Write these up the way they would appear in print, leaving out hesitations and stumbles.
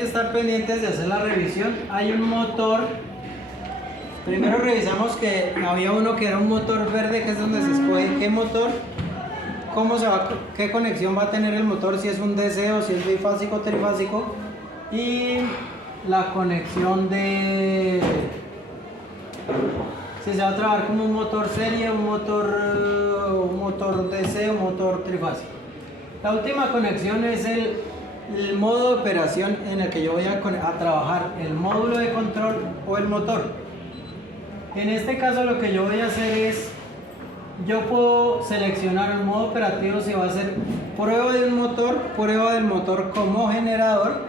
que estar pendientes de hacer la revisión. Hay un motor. Primero revisamos que había uno que era un motor verde, que es donde se escoge qué motor, qué conexión va a tener el motor, si es un DC o si es bifásico o trifásico, y la conexión de si se va a trabajar como un motor serie, un motor DC o un motor trifásico. La última conexión es el modo de operación en el que yo voy a trabajar, el módulo de control o el motor. En este caso lo que yo voy a hacer es, yo puedo seleccionar el modo operativo si va a ser prueba de un motor, prueba del motor como generador,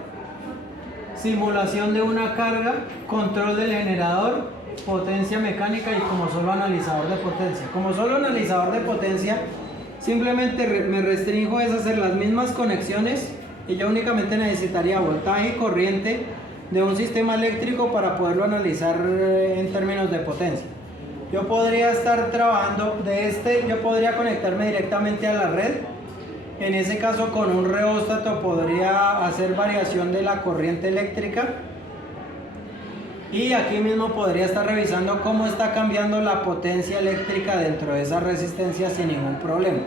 simulación de una carga, control del generador, potencia mecánica y como solo analizador de potencia. Como solo analizador de potencia, simplemente me restringo a hacer las mismas conexiones y yo únicamente necesitaría voltaje y corriente de un sistema eléctrico para poderlo analizar en términos de potencia. Yo podría estar trabajando yo podría conectarme directamente a la red. En ese caso, con un reóstato podría hacer variación de la corriente eléctrica. Y aquí mismo podría estar revisando cómo está cambiando la potencia eléctrica dentro de esa resistencia sin ningún problema.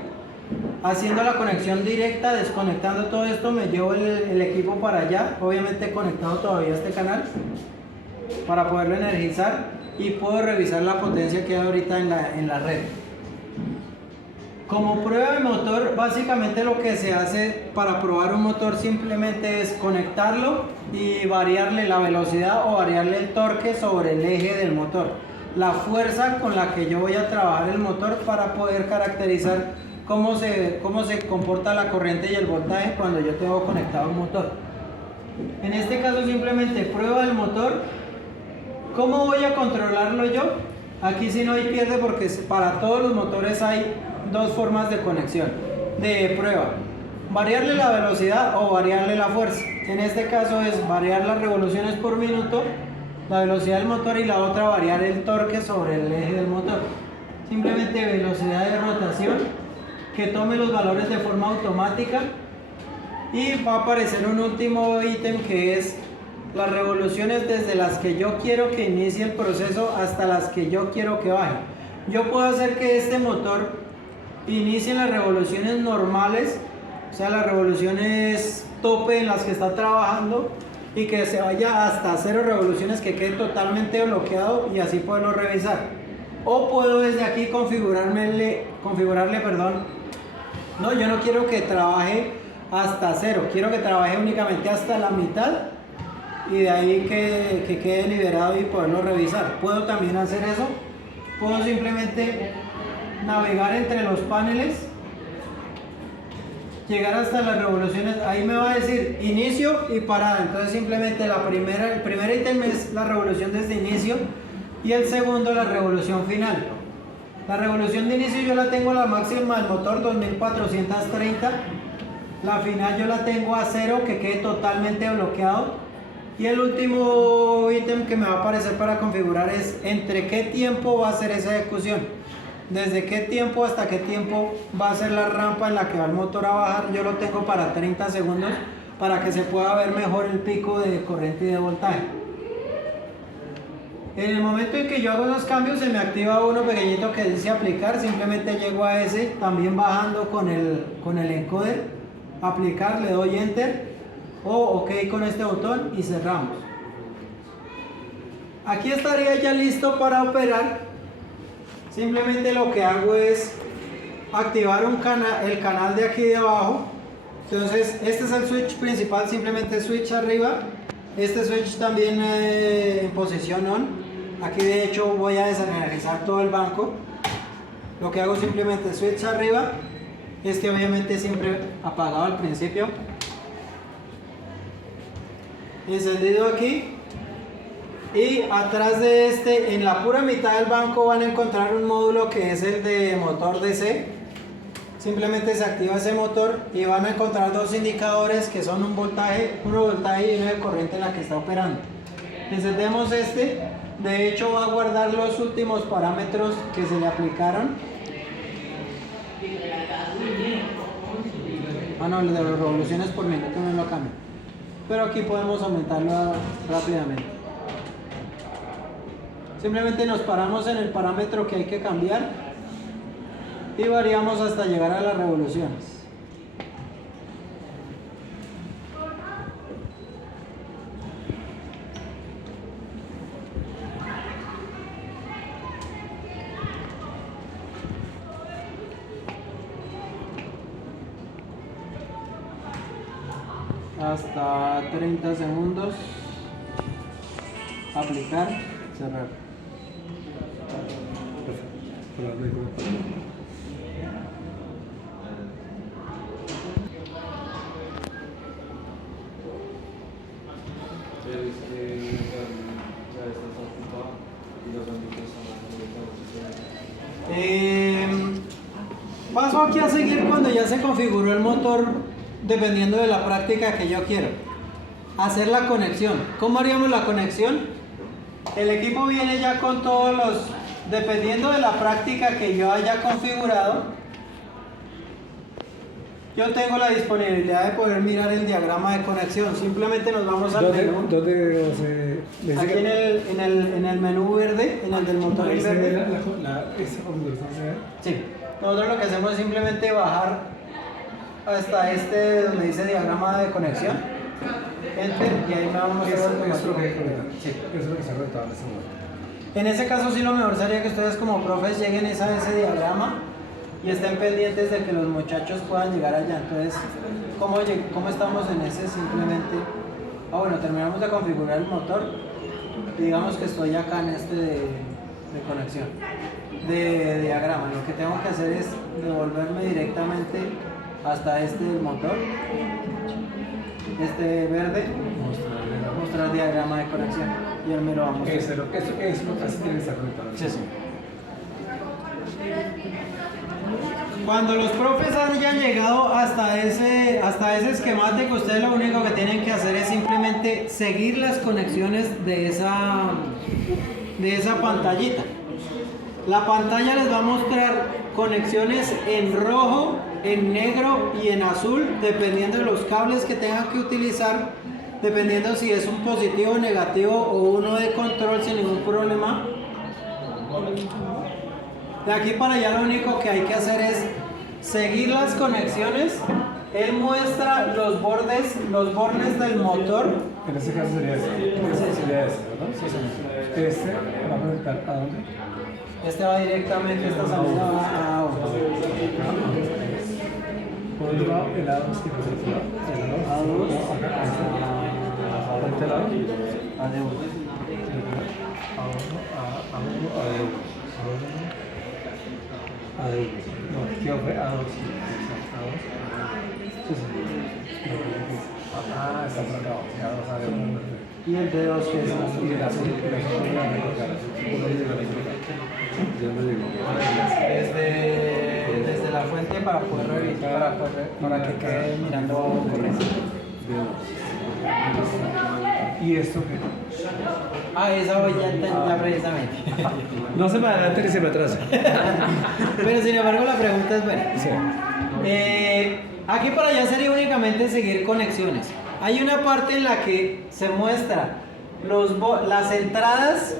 Haciendo la conexión directa, desconectando todo esto, me llevo el equipo para allá, obviamente conectado todavía a este canal, para poderlo energizar y puedo revisar la potencia que hay ahorita en la red. Como prueba de motor, básicamente lo que se hace para probar un motor simplemente es conectarlo y variarle la velocidad o variarle el torque sobre el eje del motor. La fuerza con la que yo voy a trabajar el motor para poder caracterizar cómo se comporta la corriente y el voltaje cuando yo tengo conectado un motor. En este caso simplemente prueba el motor. ¿Cómo voy a controlarlo yo? Aquí sí no hay pierde porque para todos los motores hay dos formas de conexión, de prueba. Variarle la velocidad o variarle la fuerza. En este caso es variar las revoluciones por minuto, la velocidad del motor, y la otra variar el torque sobre el eje del motor. Simplemente velocidad de rotación, que tome los valores de forma automática, y va a aparecer un último ítem que es las revoluciones desde las que yo quiero que inicie el proceso hasta las que yo quiero que baje. Yo puedo hacer que este motor inicie las revoluciones normales, o sea, las revoluciones tope en las que está trabajando, y que se vaya hasta 0 revoluciones, que quede totalmente bloqueado y así poderlo revisar. O puedo desde aquí configurarle, no, yo no quiero que trabaje hasta 0, quiero que trabaje únicamente hasta la mitad y de ahí que quede liberado y poderlo revisar. Puedo también hacer eso, puedo simplemente navegar entre los paneles, llegar hasta las revoluciones, ahí me va a decir inicio y parada. Entonces simplemente el primer ítem es la revolución desde inicio y el segundo la revolución final. La revolución de inicio yo la tengo a la máxima del motor, 2430. La final yo la tengo a 0, que quede totalmente bloqueado. Y el último ítem que me va a aparecer para configurar es entre qué tiempo va a ser esa ejecución. Desde qué tiempo hasta qué tiempo va a ser la rampa en la que va el motor a bajar. Yo lo tengo para 30 segundos para que se pueda ver mejor el pico de corriente y de voltaje. En el momento en que yo hago esos cambios se me activa uno pequeñito que dice aplicar. Simplemente llego a ese, también bajando con el encoder, aplicar, le doy enter o ok con este botón y cerramos. Aquí estaría ya listo para operar. Simplemente lo que hago es activar el canal de aquí de abajo. Entonces este es el switch principal, simplemente switch arriba. Este switch también en posición on. Aquí de hecho voy a desenergizar todo el banco. Lo que hago simplemente switch arriba. Este obviamente siempre apagado al principio. Encendido aquí. Y atrás de este, en la pura mitad del banco, van a encontrar un módulo que es el de motor DC. Simplemente se activa ese motor y van a encontrar dos indicadores que son uno voltaje y uno de corriente en la que está operando. Encendemos este, de hecho va a guardar los últimos parámetros que se le aplicaron. Ah no, el de las revoluciones por minuto no lo cambio. pero aquí podemos aumentarlo rápidamente. Simplemente nos paramos en el parámetro que hay que cambiar y variamos hasta llegar a las revoluciones. Hasta 30 segundos, aplicar, cerrar. Paso aquí a seguir cuando ya se configuró el motor, dependiendo de la práctica que yo quiero. Hacer la conexión. ¿Cómo haríamos la conexión? El equipo viene ya con todos los, dependiendo de la práctica que yo haya configurado, yo tengo la disponibilidad de poder mirar el diagrama de conexión. Simplemente nos vamos al menú. Aquí en el menú verde, en el del motor verde. Sí. Nosotros lo que hacemos es simplemente bajar hasta este donde dice diagrama de conexión. Enter, y ahí me vamos a mostrar. Eso es lo que se ha conectado en este momento. En ese caso sí lo mejor sería que ustedes como profes lleguen a ese diagrama y estén pendientes de que los muchachos puedan llegar allá. Entonces, ¿cómo estamos en ese? Simplemente, bueno, terminamos de configurar el motor y digamos que estoy acá en este de conexión, de diagrama. Lo que tengo que hacer es devolverme directamente hasta este del motor, este verde, mostrar diagrama de conexión y él me lo vamos a mostrar. Eso es lo que hace que estar conectado. Sí, sí. Cuando los profes hayan llegado hasta ese esquemático, ustedes lo único que tienen que hacer es simplemente seguir las conexiones de esa pantallita. La pantalla les va a mostrar conexiones en rojo, en negro y en azul, dependiendo de los cables que tengan que utilizar, dependiendo si es un positivo, negativo o uno de control sin ningún problema. De aquí para allá lo único que hay que hacer es seguir las conexiones. Él muestra los bordes del motor. En este caso sería este. Sería este, ¿verdad? Sí, sí. Este va a conectar ¿a dónde? Este va directamente, esta salida va a A1. Por otro lado, el A2 que no es el lado. A2. ¿Por este lado? A1. A1. No, ¿qué fue? A2. Sí, sí. Está por acá. A2. Y el D2 que es Y el azul, desde la fuente para poder revisar, para que quede mirando correcto. ¿Y esto qué? Esa voy ya precisamente. No se me adelante ni se me atrasa. Pero sin embargo la pregunta es buena. Sí. Aquí para allá sería únicamente seguir conexiones. Hay una parte en la que se muestra las entradas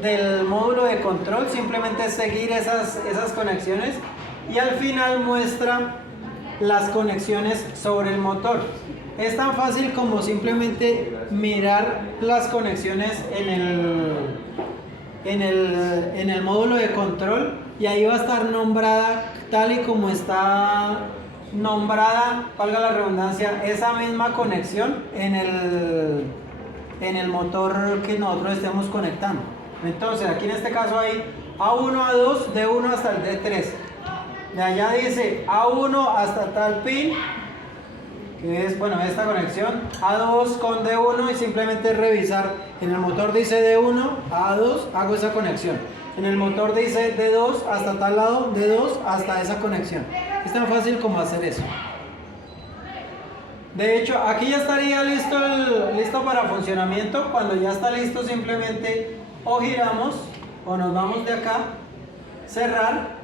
del módulo de control, simplemente seguir esas conexiones, y al final muestra las conexiones sobre el motor. Es tan fácil como simplemente mirar las conexiones en el módulo de control, y ahí va a estar nombrada tal y como está nombrada, valga la redundancia, esa misma conexión en el motor que nosotros estemos conectando. Entonces aquí en este caso hay A1, A2, D1 hasta el D3. De allá dice A1 hasta tal pin, que es, bueno, esta conexión, A2 con D1, y simplemente revisar. En el motor dice D1, A2, hago esa conexión. En el motor dice D2 hasta tal lado, D2 hasta esa conexión. Es tan fácil como hacer eso. De hecho, aquí ya estaría listo para funcionamiento. Cuando ya está listo, simplemente o giramos o nos vamos de acá, cerrar,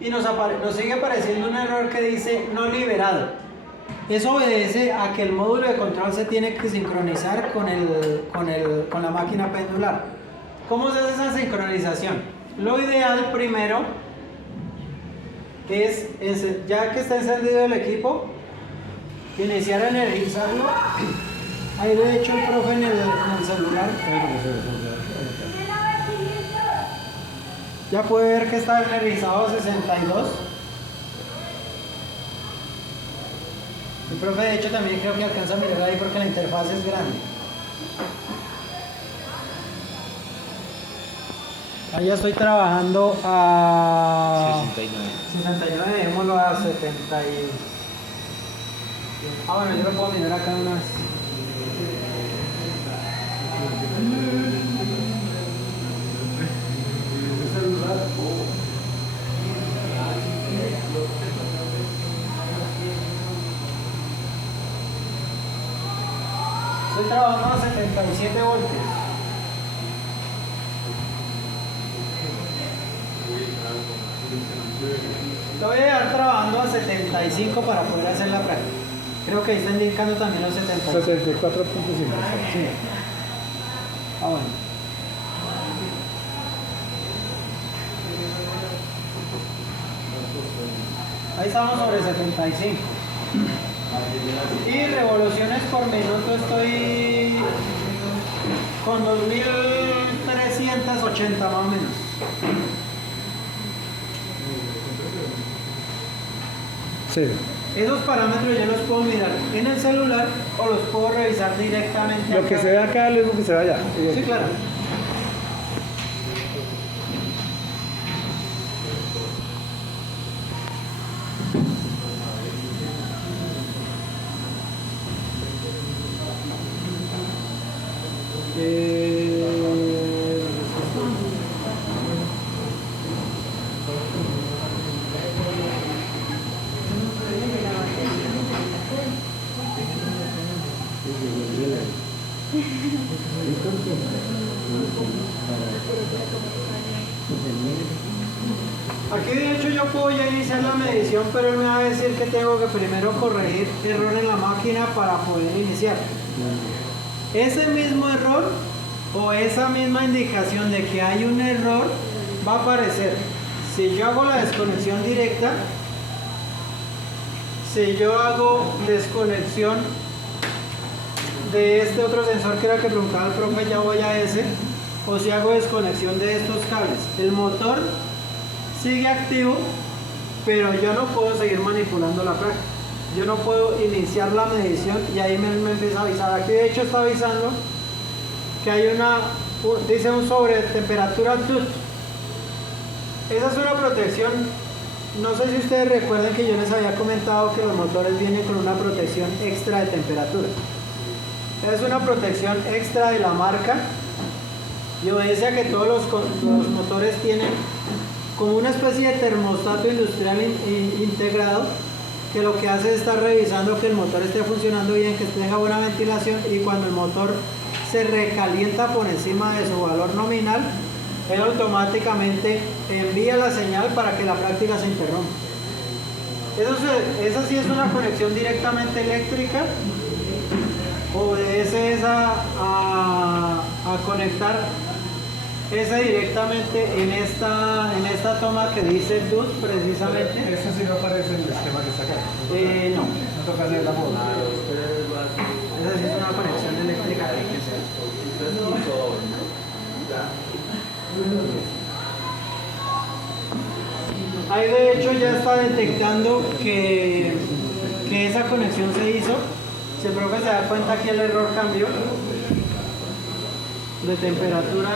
y nos sigue apareciendo un error que dice no liberado. Eso obedece a que el módulo de control se tiene que sincronizar con la máquina pendular. ¿Cómo se hace esa sincronización? Lo ideal primero es, ya que está encendido el equipo, iniciar a energizarlo. Ahí de hecho el profe en el celular ya puede ver que está energizado a 62. El profe de hecho también creo que alcanza a mirar ahí porque la interfaz es grande. Ahí ya estoy trabajando a 69, dejémoslo a 70 y... Ah, bueno, yo lo puedo mirar acá unas... Estoy trabajando a 77 voltios. Lo voy a dejar trabajando a 75 para poder hacer la práctica. Creo que ahí está indicando también los 75. 74.5. Sí. Ah, bueno. Ahí estamos sobre 75. Y revoluciones por minuto estoy con 2380 más o menos. Sí. Esos parámetros yo los puedo mirar en el celular o los puedo revisar directamente Lo que se ve acá es lo que se ve allá. Sí, claro. Aquí de hecho yo puedo ya iniciar la medición, pero él me va a decir que tengo que primero corregir error en la máquina para poder iniciar. Ese mismo error o esa misma indicación de que hay un error va a aparecer si yo hago la desconexión directa, si yo hago desconexión de este otro sensor que era el que preguntaba el profe, ya voy a ese, o si hago desconexión de estos cables. El motor sigue activo, pero yo no puedo seguir manipulando la práctica. Yo no puedo iniciar la medición y ahí me empieza a avisar. Aquí de hecho está avisando que hay dice un sobre temperatura DUT. Esa es una protección. No sé si ustedes recuerdan que yo les había comentado que los motores vienen con una protección extra de temperatura. Es una protección extra de la marca y obedece a que todos los motores tienen como una especie de termostato industrial integrado, que lo que hace es estar revisando que el motor esté funcionando bien, que tenga buena ventilación, y cuando el motor se recalienta por encima de su valor nominal, él automáticamente envía la señal para que la práctica se interrumpa. Esa sí es una conexión directamente eléctrica. Obedece a conectar ese directamente en esta toma que dice DUT precisamente. Eso sí no aparece en el esquema que está acá. No. No toca hacer la moda. Esa sí es una conexión eléctrica que hay que hacer. Ahí de hecho ya está detectando que esa conexión se hizo. Si el profe se da cuenta que el error cambió de temperatura,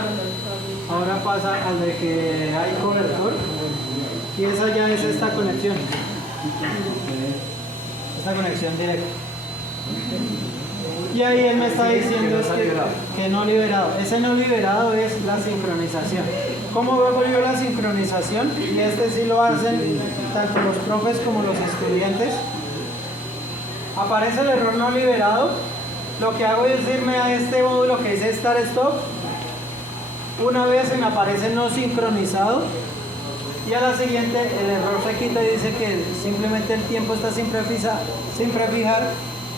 ahora pasa al de que hay cobertor, y esa ya es esta conexión directa. Y ahí él me está diciendo que no liberado. Ese no liberado es la sincronización. ¿Cómo hago yo la sincronización? Y sí lo hacen tanto los profes como los estudiantes. Aparece el error no liberado. Lo que hago es irme a este módulo que dice Start Stop. Una vez me aparece no sincronizado, Y a la siguiente el error se quita y dice que simplemente el tiempo está sin prefijar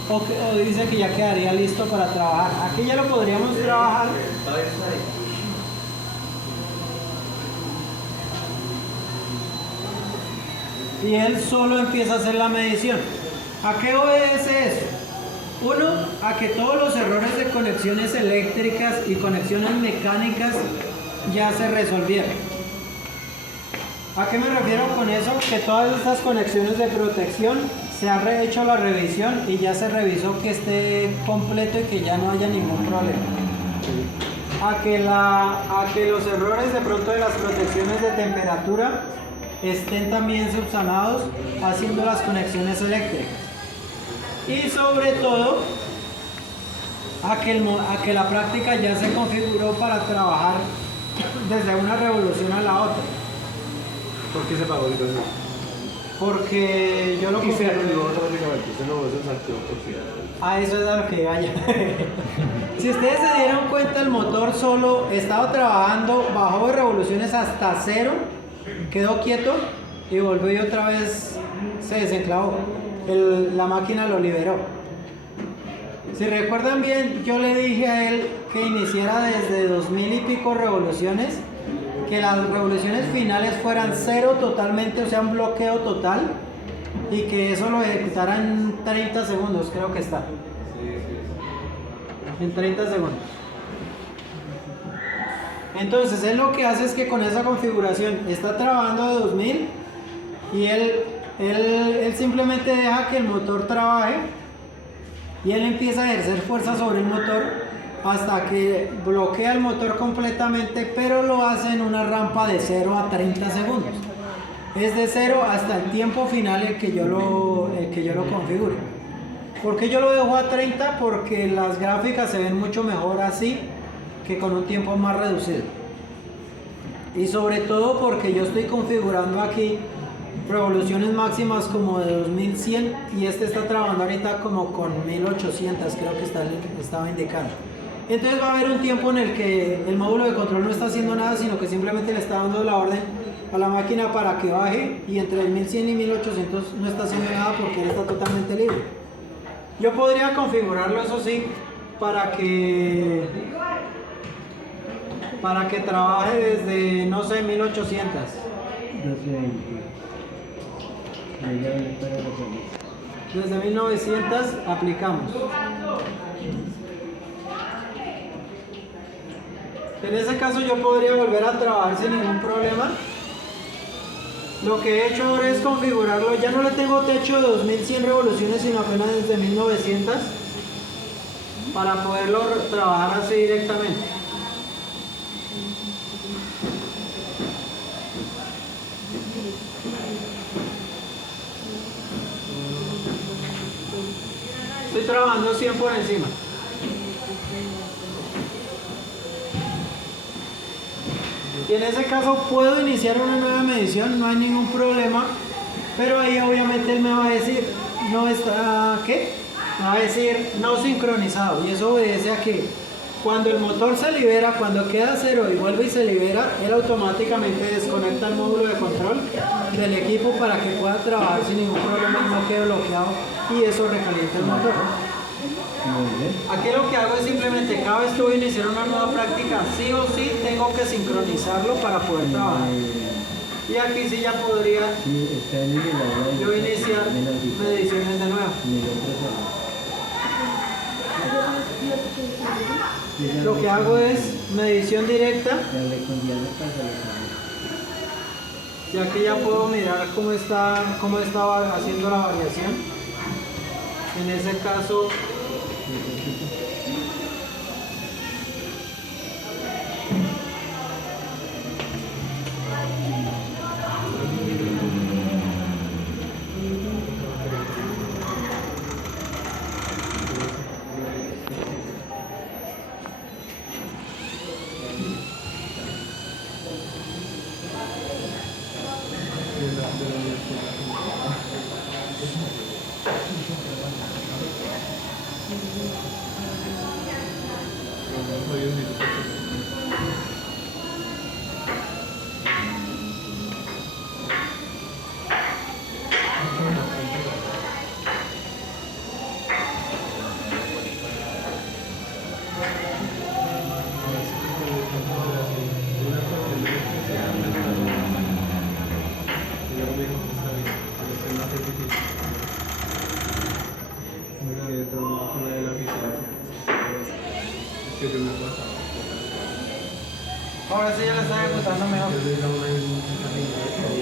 o dice que ya quedaría listo para trabajar. Aquí ya lo podríamos trabajar. Y él solo empieza a hacer la medición. ¿A qué obedece eso? Uno, a que todos los errores de conexiones eléctricas y conexiones mecánicas ya se resolvieron. ¿A qué me refiero con eso? Que todas estas conexiones de protección se ha hecho la revisión y ya se revisó que esté completo y que ya no haya ningún problema. A que los errores de pronto de las protecciones de temperatura estén también subsanados haciendo las conexiones eléctricas. Y sobre todo, a que la práctica ya se configuró para trabajar desde una revolución a la otra. ¿Por qué se pagó el caso? Porque yo lo Y se configuré. activó automáticamente, usted no se desactivó por sí. A eso es a lo que vaya. Si ustedes se dieron cuenta, el motor solo estaba trabajando, bajó de revoluciones hasta 0, quedó quieto y volvió y otra vez se desenclavó. La máquina lo liberó. Si recuerdan bien, yo le dije a él que iniciara desde 2000 y pico revoluciones, que las revoluciones finales fueran 0 totalmente, o sea, un bloqueo total, y que eso lo ejecutara en 30 segundos, creo que está. En 30 segundos. Entonces, él lo que hace es que con esa configuración está trabajando de 2000 y él simplemente deja que el motor trabaje y él empieza a ejercer fuerza sobre el motor hasta que bloquea el motor completamente, pero lo hace en una rampa de 0 a 30 segundos. Es de 0 hasta el tiempo final el que yo lo configure. ¿Por qué yo lo dejo a 30? Porque las gráficas se ven mucho mejor así que con un tiempo más reducido. Y sobre todo porque yo estoy configurando aquí revoluciones máximas como de 2100 y este está trabajando ahorita como con 1800, creo que estaba indicando. Entonces va a haber un tiempo en el que el módulo de control no está haciendo nada, sino que simplemente le está dando la orden a la máquina para que baje, y entre 1100 y 1800 no está haciendo nada porque él está totalmente libre. Yo podría configurarlo, eso sí, para que trabaje desde, no sé, 1800. Desde 1900 aplicamos. En ese caso yo podría volver a trabajar sin ningún problema. Lo que he hecho ahora es configurarlo. Ya no le tengo techo de 2100 revoluciones, sino apenas desde 1900, para poderlo trabajar así directamente. Estoy trabajando 100 por encima. Y en ese caso puedo iniciar una nueva medición, no hay ningún problema, pero ahí obviamente él me va a decir, no está, ¿qué? Me va a decir no sincronizado, y eso obedece a que cuando el motor se libera, cuando queda 0 y vuelve y se libera, él automáticamente desconecta el módulo de control del equipo para que pueda trabajar sin ningún problema y no quede bloqueado, y eso recalienta el motor. Aquí lo que hago es simplemente cada vez que voy a iniciar una nueva práctica, sí o sí tengo que sincronizarlo para poder trabajar. Y aquí sí ya podría yo iniciar mediciones de nuevo. Lo que hago es medición directa. Y aquí ya puedo mirar cómo estaba haciendo la variación. En ese caso, Ahora sí ya la estoy ejecutando mejor.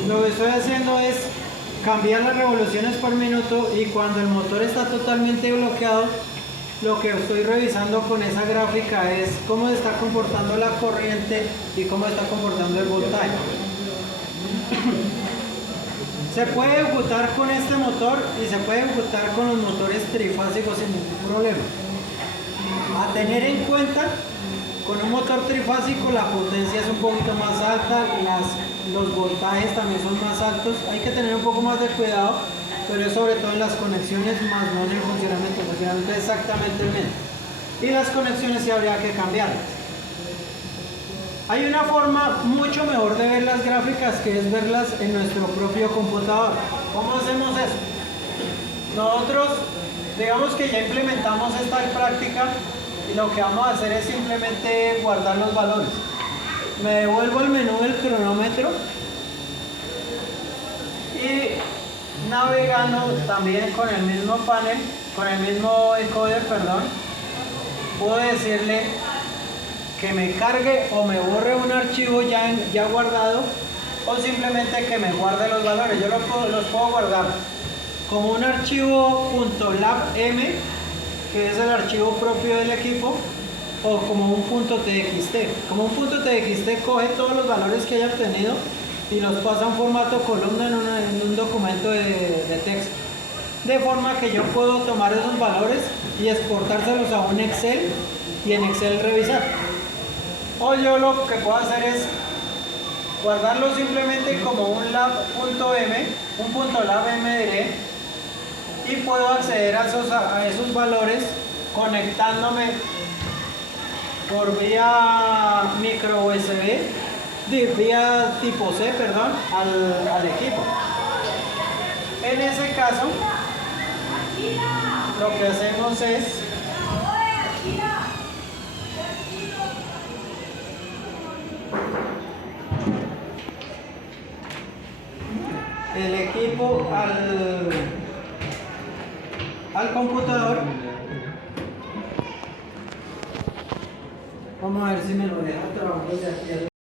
Lo que estoy haciendo es cambiar las revoluciones por minuto y cuando el motor está totalmente bloqueado, lo que estoy revisando con esa gráfica es cómo se está comportando la corriente y cómo está comportando el voltaje. Se puede ejecutar con este motor y se puede ejecutar con los motores trifásicos sin ningún problema. A tener en cuenta, con un motor trifásico la potencia es un poquito más alta, los voltajes también son más altos, hay que tener un poco más de cuidado, pero es sobre todo en las conexiones más no en el funcionamiento. El funcionamiento es exactamente el mismo. Y las conexiones sí habría que cambiarlas. Hay una forma mucho mejor de ver las gráficas que es verlas en nuestro propio computador. ¿Cómo hacemos eso? Nosotros, digamos que ya implementamos esta práctica y lo que vamos a hacer es simplemente guardar los valores. Me devuelvo al menú del cronómetro y navegando también con el mismo panel, con el mismo encoder, perdón, puedo decirle que me cargue o me borre un archivo ya guardado o simplemente que me guarde los valores. Yo los puedo guardar como un archivo .labm, que es el archivo propio del equipo, o como un .txt. Como un .txt coge todos los valores que haya obtenido y los pasa en formato columna en un documento de texto. De forma que yo puedo tomar esos valores y exportárselos a un Excel y en Excel revisar. O yo lo que puedo hacer es guardarlo simplemente como un lab.m, un .labm diré, y puedo acceder a esos valores conectándome por vía micro USB, vía tipo C, perdón, al equipo. En ese caso, lo que hacemos es el equipo al computador. Vamos a ver si me lo deja trabajando de aquí.